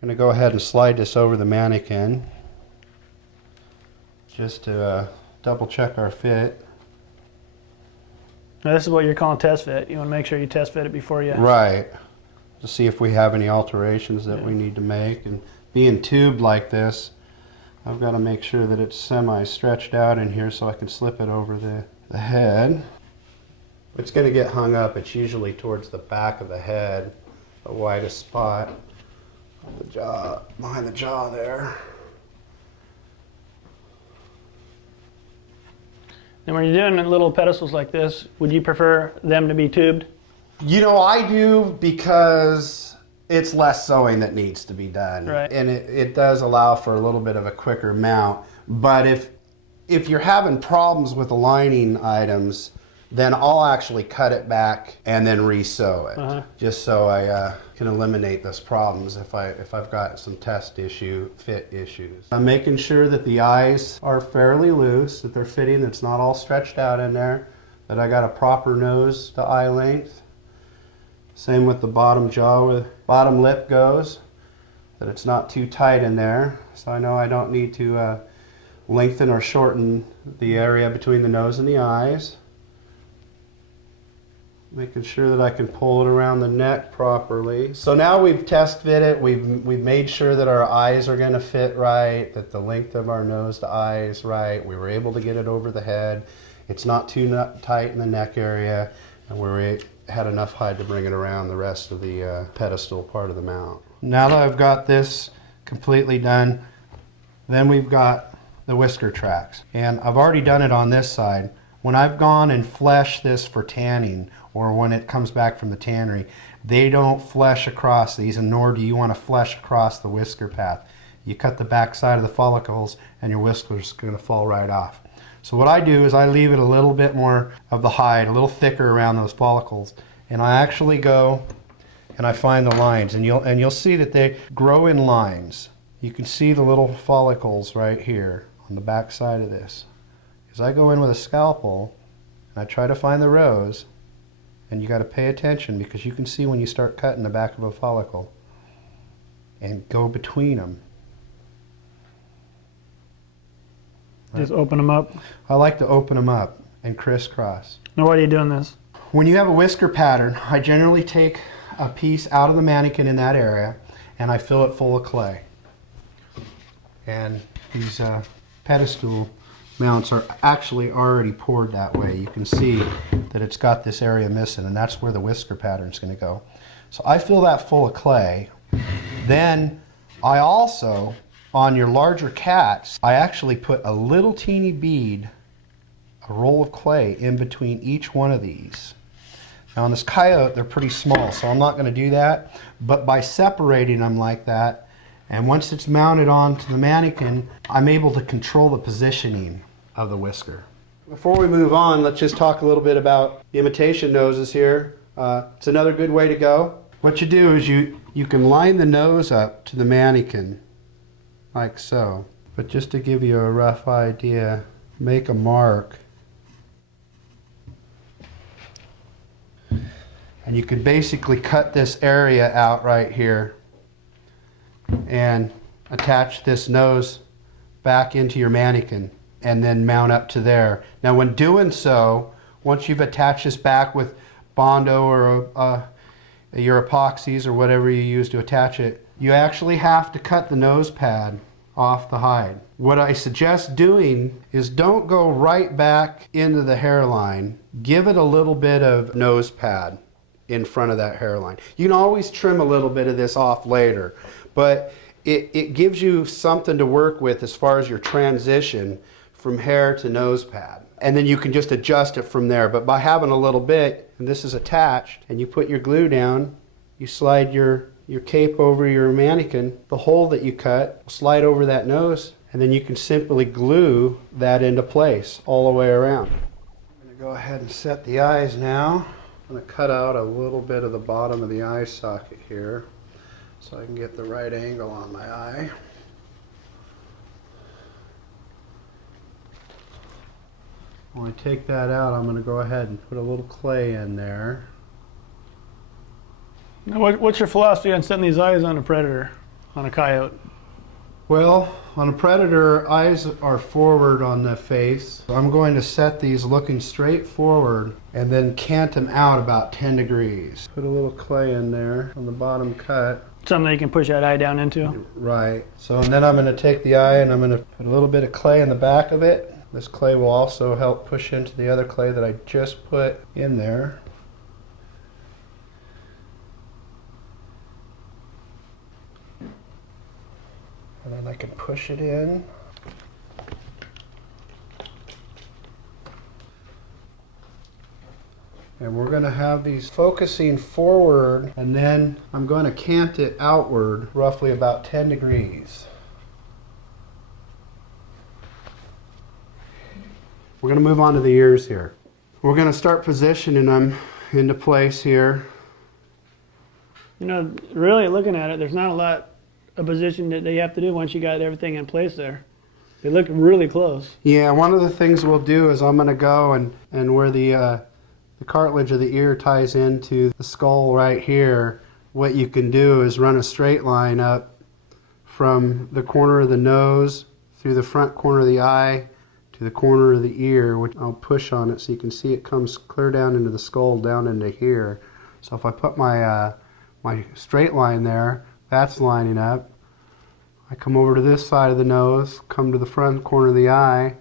I'm going to go ahead and slide this over the mannequin just to double check our fit. Now this is what you're calling test fit. You want to make sure you test fit it before you... Right. To see if we have any alterations that we need to make. And being tubed like this, I've got to make sure that it's semi-stretched out in here so I can slip it over the head. It's going to get hung up. It's usually towards the back of the head, the widest spot. The jaw, behind the jaw there. And when you're doing little pedestals like this, would you prefer them to be tubed? You know, I do, because it's less sewing that needs to be done. Right. And it does allow for a little bit of a quicker mount. But if you're having problems with aligning items, then I'll actually cut it back and then re-sew it, just so I can eliminate those problems if I've got some fit issues. I'm making sure that the eyes are fairly loose, that they're fitting, that's not all stretched out in there, that I got a proper nose to eye length. Same with the bottom jaw, where the bottom lip goes, that it's not too tight in there, so I know I don't need to lengthen or shorten the area between the nose and the eyes. Making sure that I can pull it around the neck properly. So now we've test fit it, we've made sure that our eyes are going to fit right, that the length of our nose to eye is right. We were able to get it over the head. It's not too tight in the neck area, and we had enough hide to bring it around the rest of the pedestal part of the mount. Now that I've got this completely done, then we've got the whisker tracks. And I've already done it on this side. When I've gone and fleshed this for tanning, or when it comes back from the tannery, they don't flesh across these, and nor do you want to flesh across the whisker path. You cut the back side of the follicles and your whisker's going to fall right off. So what I do is I leave it a little bit more of the hide, a little thicker around those follicles, and I actually go and I find the lines, and you'll see that they grow in lines. You can see the little follicles right here on the back side of this. As I go in with a scalpel and I try to find the rows, and you got to pay attention, because you can see when you start cutting the back of a follicle, and go between them. Just open them up? I like to open them up and crisscross. Now why are you doing this? When you have a whisker pattern, I generally take a piece out of the mannequin in that area and I fill it full of clay. And these pedestal mounts are actually already poured that way. You can see that it's got this area missing, and that's where the whisker pattern is going to go. So I fill that full of clay. Then I also, on your larger cats, I actually put a little teeny bead, a roll of clay, in between each one of these. Now on this coyote, they're pretty small, so I'm not going to do that. But by separating them like that, and once it's mounted onto the mannequin, I'm able to control the positioning of the whisker. Before we move on, let's just talk a little bit about the imitation noses here. It's another good way to go. What you do is you can line the nose up to the mannequin, like so. But just to give you a rough idea, make a mark. And you could basically cut this area out right here and attach this nose back into your mannequin and then mount up to there. Now when doing so, once you've attached this back with Bondo or your epoxies or whatever you use to attach it, you actually have to cut the nose pad off the hide. What I suggest doing is don't go right back into the hairline. Give it a little bit of nose pad in front of that hairline. You can always trim a little bit of this off later, but it gives you something to work with as far as your transition from hair to nose pad. And then you can just adjust it from there. But by having a little bit, and this is attached, and you put your glue down, you slide your cape over your mannequin, the hole that you cut, slide over that nose, and then you can simply glue that into place all the way around. I'm going to go ahead and set the eyes now. I'm going to cut out a little bit of the bottom of the eye socket here so I can get the right angle on my eye. When I take that out, I'm going to go ahead and put a little clay in there. Now what's your philosophy on setting these eyes on a predator? on a coyote? Well, on a predator, eyes are forward on the face. I'm going to set these looking straight forward and then cant them out about 10 degrees. Put a little clay in there on the bottom cut. Something that you can push that eye down into? Right. So and then I'm going to take the eye and I'm going to put a little bit of clay in the back of it. This clay will also help push into the other clay that I just put in there. And then I can push it in. And we're going to have these focusing forward, and then I'm going to cant it outward roughly about 10 degrees. We're going to move on to the ears here. We're going to start positioning them into place here. You know, really looking at it, there's not a lot of position that they have to do once you got everything in place there. They look really close. Yeah, one of the things we'll do is I'm going to go and where the cartilage of the ear ties into the skull right here, what you can do is run a straight line up from the corner of the nose through the front corner of the eye to the corner of the ear, which I'll push on it so you can see it comes clear down into the skull, down into here. So if I put my my straight line there, that's lining up. I come over to this side of the nose, come to the front corner of the eye.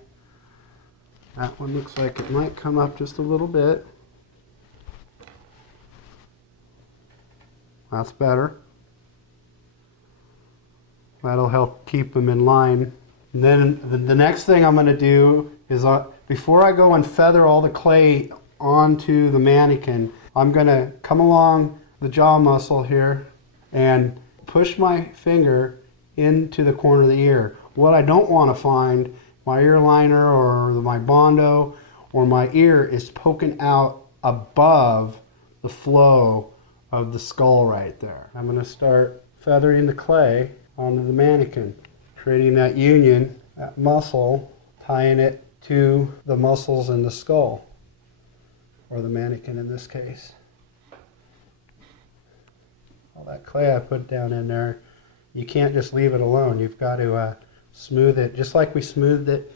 That one looks like it might come up just a little bit. That's better. That'll help keep them in line. And then the next thing I'm going to do is before I go and feather all the clay onto the mannequin, I'm going to come along the jaw muscle here and push my finger into the corner of the ear. What I don't want to find, my ear liner or my Bondo or my ear is poking out above the flow of the skull right there. I'm going to start feathering the clay onto the mannequin, creating that union, that muscle, tying it to the muscles in the skull, or the mannequin in this case. All that clay I put down in there, you can't just leave it alone. You've got to smooth it, just like we smoothed it,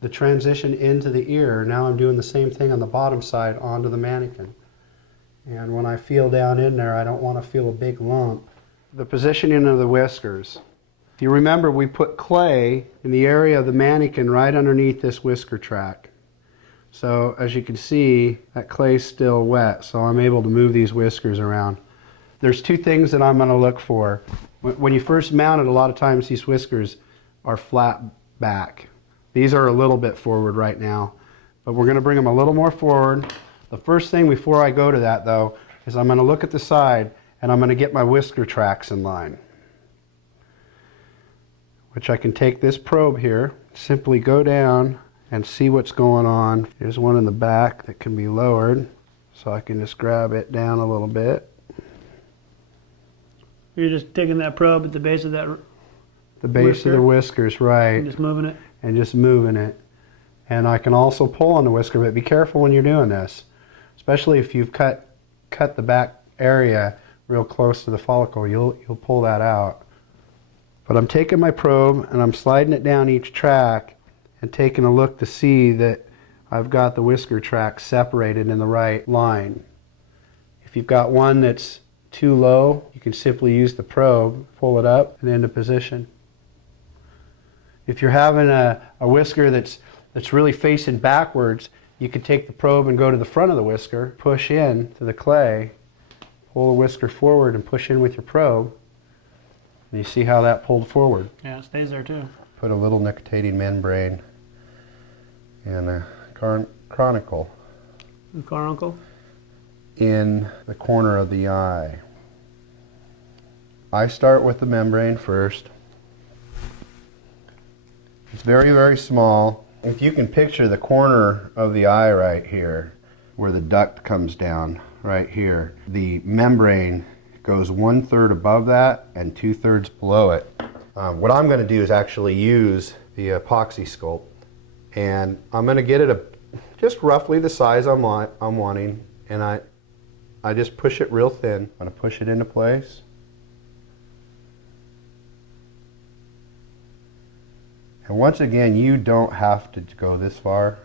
the transition into the ear. Now I'm doing the same thing on the bottom side onto the mannequin. And when I feel down in there, I don't want to feel a big lump. The positioning of the whiskers. If you remember, we put clay in the area of the mannequin right underneath this whisker track. So as you can see, that clay's still wet, so I'm able to move these whiskers around. There's two things that I'm going to look for. When you first mount it, a lot of times these whiskers are flat back. These are a little bit forward right now, but we're going to bring them a little more forward. The first thing before I go to that, though, is I'm going to look at the side and I'm going to get my whisker tracks in line, which I can take this probe here, simply go down and see what's going on. There's one in the back that can be lowered, so I can just grab it down a little bit. You're just taking that probe at the base of that The base whisker, of the whiskers, right. and just moving it. And just moving it. And I can also pull on the whisker, but be careful when you're doing this, especially if you've cut the back area real close to the follicle. You'll pull that out. But I'm taking my probe and I'm sliding it down each track and taking a look to see that I've got the whisker track separated in the right line. If you've got one that's too low, you can simply use the probe, pull it up and into position. If you're having a whisker that's really facing backwards, you can take the probe and go to the front of the whisker, push in to the clay, pull the whisker forward and push in with your probe. And you see how that pulled forward. Yeah, it stays there too. Put a little nictitating membrane and a chronicle Caruncle. in the corner of the eye. I start with the membrane first. It's very, very small. If you can picture the corner of the eye right here, where the duct comes down right here, the membrane goes 1/3 above that and 2/3 below it. What I'm going to do is actually use the epoxy sculpt, and I'm going to get it just roughly the size I'm wanting, and I just push it real thin. I'm going to push it into place. And once again, you don't have to go this far.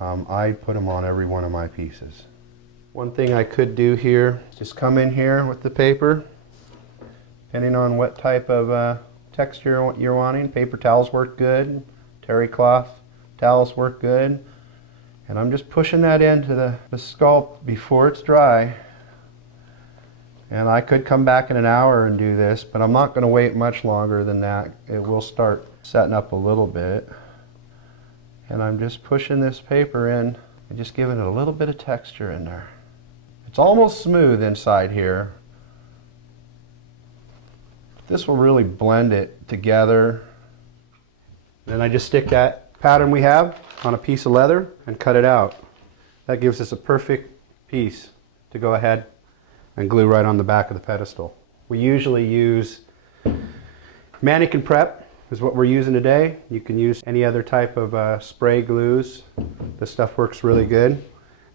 I put them on every one of my pieces. One thing I could do here is just come in here with the paper, depending on what type of texture you're wanting. Paper towels work good, terry cloth towels work good. And I'm just pushing that into the sculpt before it's dry. And I could come back in an hour and do this, but I'm not going to wait much longer than that. It will start setting up a little bit. And I'm just pushing this paper in and just giving it a little bit of texture in there. It's almost smooth inside here. This will really blend it together. Then I just stick that pattern we have on a piece of leather and cut it out. That gives us a perfect piece to go ahead and glue right on the back of the pedestal. We usually use Mannikin Prep is what we're using today. You can use any other type of spray glues. This stuff works really good.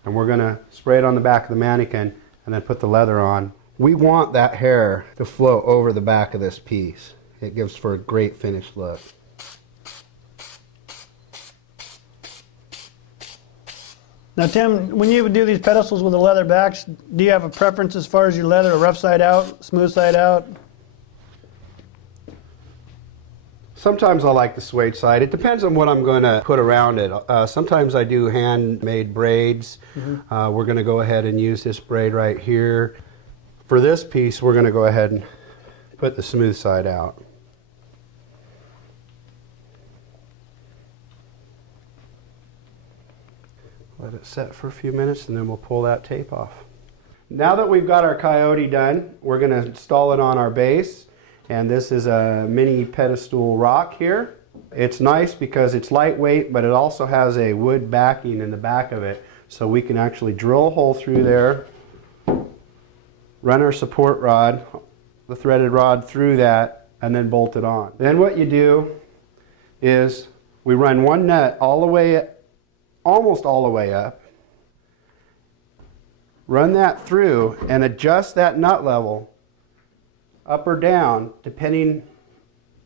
And we're going to spray it on the back of the mannequin and then put the leather on. We want that hair to flow over the back of this piece. It gives for a great finished look. Now, Tim, when you would do these pedestals with the leather backs, do you have a preference as far as your leather, a rough side out, smooth side out? Sometimes I like the suede side. It depends on what I'm going to put around it. Sometimes I do handmade braids. We're going to go ahead and use this braid right here. For this piece, we're going to go ahead and put the smooth side out. Let it set for a few minutes and then we'll pull that tape off. Now that we've got our Coyote done, we're going to install it on our base. And this is a Mini-Pedestal rock here. It's nice because it's lightweight, but it also has a wood backing in the back of it. So we can actually drill a hole through there, run our support rod, the threaded rod through that, and then bolt it on. Then what you do is we run one nut all the way, almost all the way up, run that through and adjust that nut level up or down depending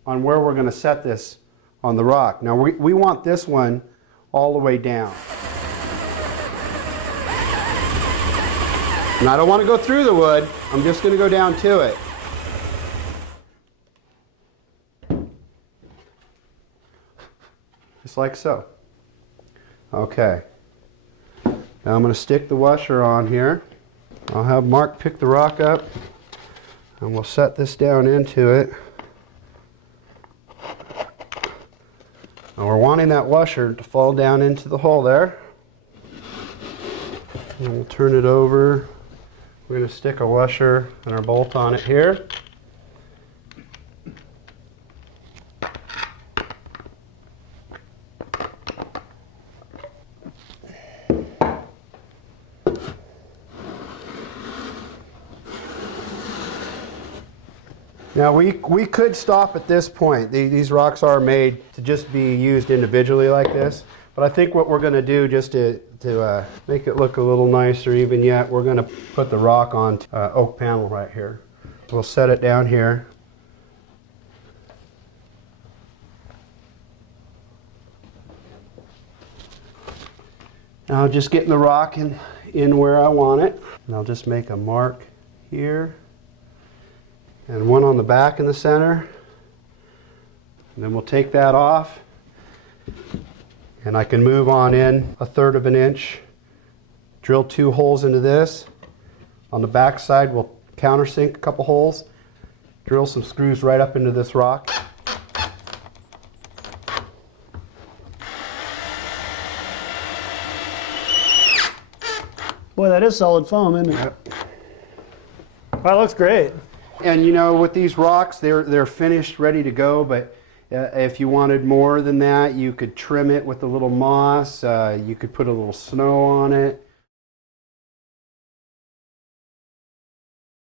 on where we're going to set this on the rock. Now we want this one all the way down. And I don't want to go through the wood, I'm just going to go down to it. Just like so. Okay. Now I'm going to stick the washer on here. I'll have Mark pick the rock up and we'll set this down into it. And we're wanting that washer to fall down into the hole there. And we'll turn it over. We're going to stick a washer and our bolt on it here. Now we could stop at this point. These rocks are made to just be used individually like this. But I think what we're going to do just to make it look a little nicer even yet, we're going to put the rock on oak panel right here. We'll set it down here. Now just getting the rock in where I want it. And I'll just make a mark here. And one on the back in the center. And then we'll take that off. And I can move on in 1/3 of an inch. Drill 2 holes into this. On the back side, we'll countersink a couple holes. Drill some screws right up into this rock. Boy, that is solid foam, isn't it? Yep. Wow, that looks great. And you know, with these rocks, they're finished, ready to go, but if you wanted more than that, you could trim it with a little moss, you could put a little snow on it.